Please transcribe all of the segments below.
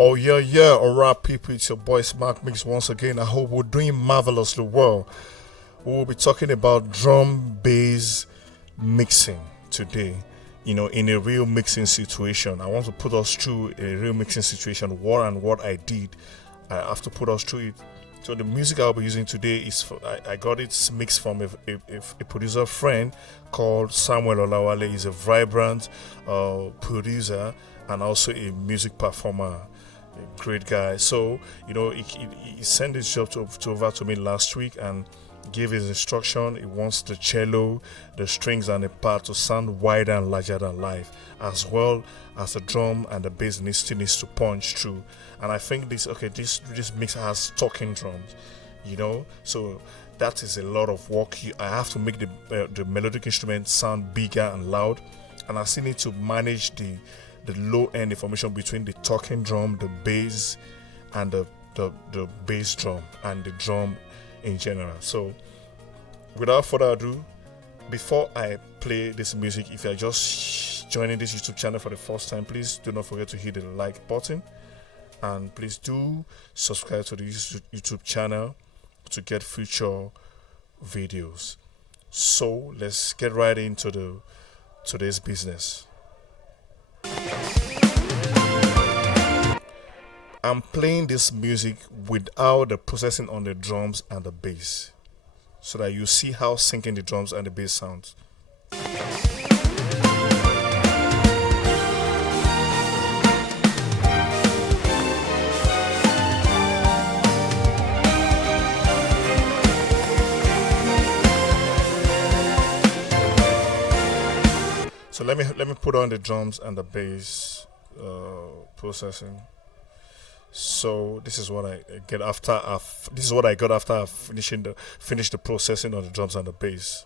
Oh yeah. Alright, people, it's your boy Smarkmix once again. I hope we're doing marvelously well. We will be talking about drum bass mixing today. In a real mixing situation. I want to put us through a real mixing situation. What I did. I have to put us through it. So the music I'll be using today is I got it mixed from a producer friend called Samuel Olawale. He's a vibrant producer and also a music performer. A great guy. So he sent his job to over to me last week and gave his instruction. He wants the cello, the strings, and the part to sound wider and larger than life, as well as the drum and the bass needs to punch through. And I think this mix has talking drums, so that is a lot of work. I have to make the melodic instrument sound bigger and loud, and I still need to manage the low end information between the talking drum, the bass, and the bass drum and the drum in general. So without further ado, before I play this music, if you're just joining this YouTube channel for the first time, please do not forget to hit the like button, and please do subscribe to this YouTube channel to get future videos. So let's get right into today's business. I'm playing this music without the processing on the drums and the bass, so that you see how syncing the drums and the bass sounds. So let me put on the drums and the bass processing. So this is what I get after this is what I got after I finished the processing on the drums and the bass.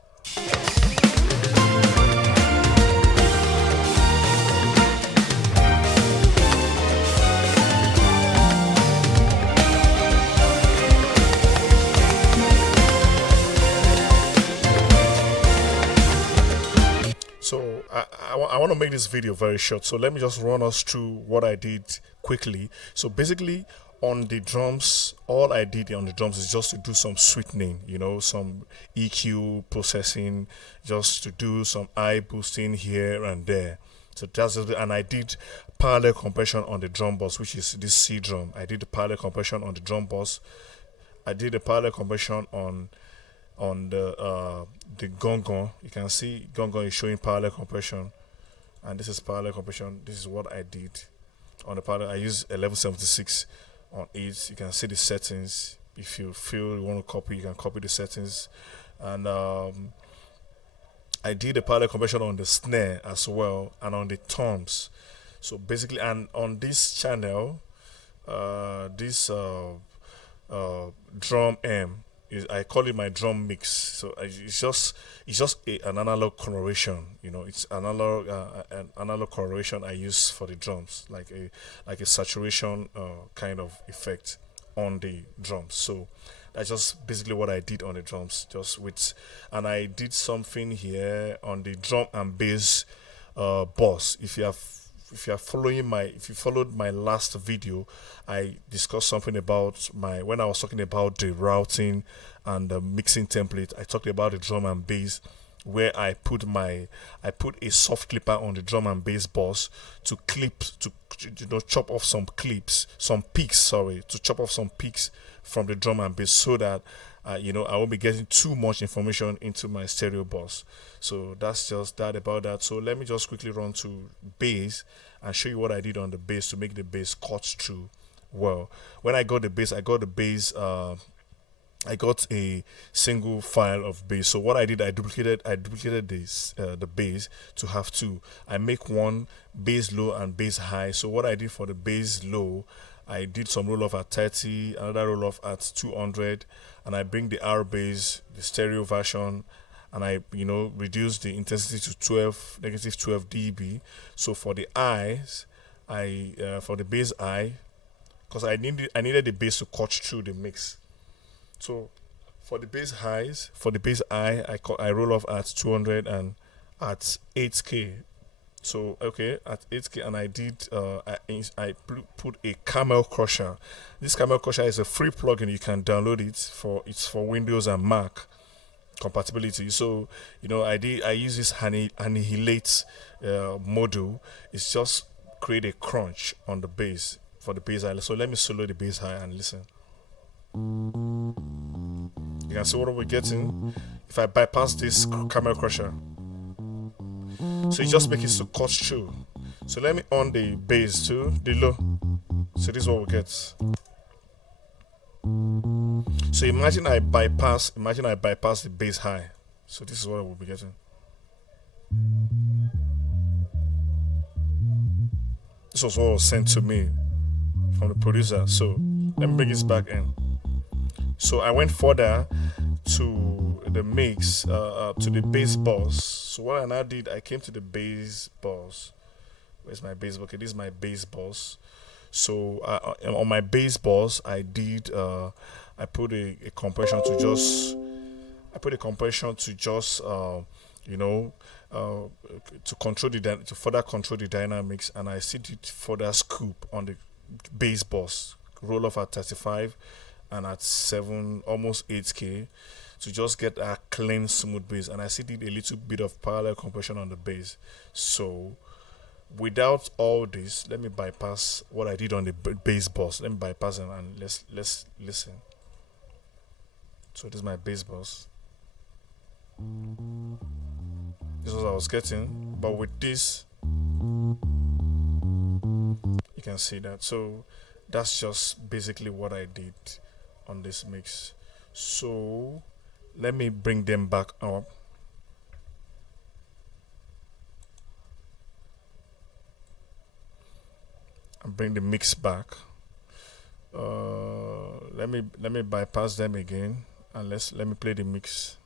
So I want to make this video very short, so let me just run us through what I did quickly. So basically on the drums, all I did on the drums is just to do some sweetening, some EQ processing, just to do some high boosting here and there. So that's it. And I did parallel compression on the drum bus, which is this C drum. I did the parallel compression on the drum bus. I did the parallel compression on the gong. You can see gong is showing parallel compression, and this is parallel compression. This is what I did on the parallel. I use 1176 on it. You can see the settings. If you feel you want to copy, you can copy the settings. And I did the parallel compression on the snare as well, and on the toms. So basically, and on this channel, this drum M, I call it my drum mix. So it's just an analog coloration. It's an analog coloration I use for the drums, like a saturation kind of effect on the drums. So that's just basically what I did on the drums. And I did something here on the drum and bass boss. If you followed my last video, I discussed something about when I was talking about the routing and the mixing template. I talked about the drum and bass, where I put a soft clipper on the drum and bass boss to chop off some peaks from the drum and bass, so that I won't be getting too much information into my stereo bus. So that's just that about that. So let me just quickly run to bass and show you what I did on the bass to make the bass cut through well. When I got the bass, I got a single file of bass. So what I did, I duplicated this the bass to have two. I make one bass low and bass high. So what I did for the bass low, I did some roll off at 30, another roll off at 200, and I bring the R bass, the stereo version, and I reduce the intensity to negative 12 dB. So for the eyes, for the bass eye, because I needed the bass to cut through the mix. So for the bass highs, for the bass eye, I roll off at 200 and at 8K. So okay, at 8K, and I did put a camel crusher. This camel crusher is a free plugin. You can download it it's for Windows and Mac compatibility. So I use this annihilate module. It's just create a crunch on the bass for the bass high. So let me solo the bass high and listen. You can see what we're getting if I bypass this camel crusher. So you just make it to cut through. So let me on the bass too, the low. So this is what we get. So imagine I bypass the bass high. So this is what we'll be getting. This was what was sent to me from the producer. So let me bring this back in. So I went further to the mix, to the bass boss. So what I now did, I came to the bass boss. Where's my bass? Okay, this is my bass boss. So on my bass boss, I did I put a compression to just to further control the dynamics, and I still did further scoop on the bass boss, roll off at 35 and at 7, almost 8K, to just get a clean smooth bass. And I still did a little bit of parallel compression on the bass. So without all this, let me bypass what I did on the bass boss. Let me bypass it and let's listen. So this is my bass boss. This is what I was getting, but with this, you can see that. So that's just basically what I did on this mix. So let me bring them back up. And bring the mix back. Let me bypass them again, and let me play the mix.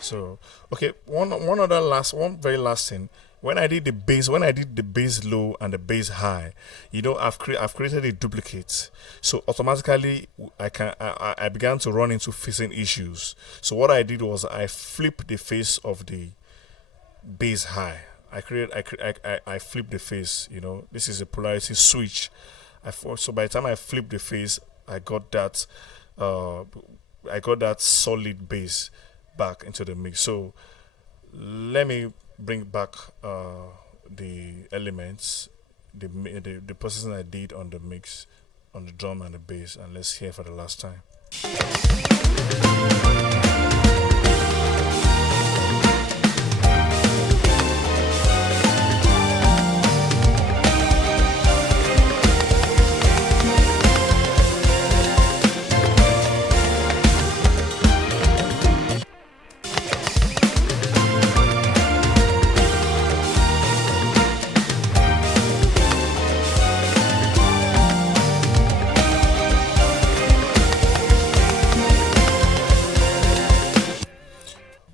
So okay, one very last thing. When I did the bass low and the bass high, I've created a duplicate. So automatically I began to run into phasing issues. So what I did was I flipped the phase of the bass high. I flipped the phase. This is a polarity switch. So by the time I flipped the phase, I got that solid bass back into the mix. So let me bring back the elements, the processing I did on the mix, on the drum and the bass, and let's hear for the last time.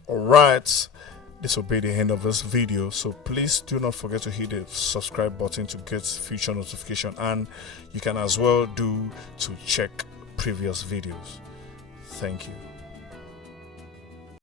Alright, this will be the end of this video, so please do not forget to hit the subscribe button to get future notification, and you can as well do to check previous videos. Thank you.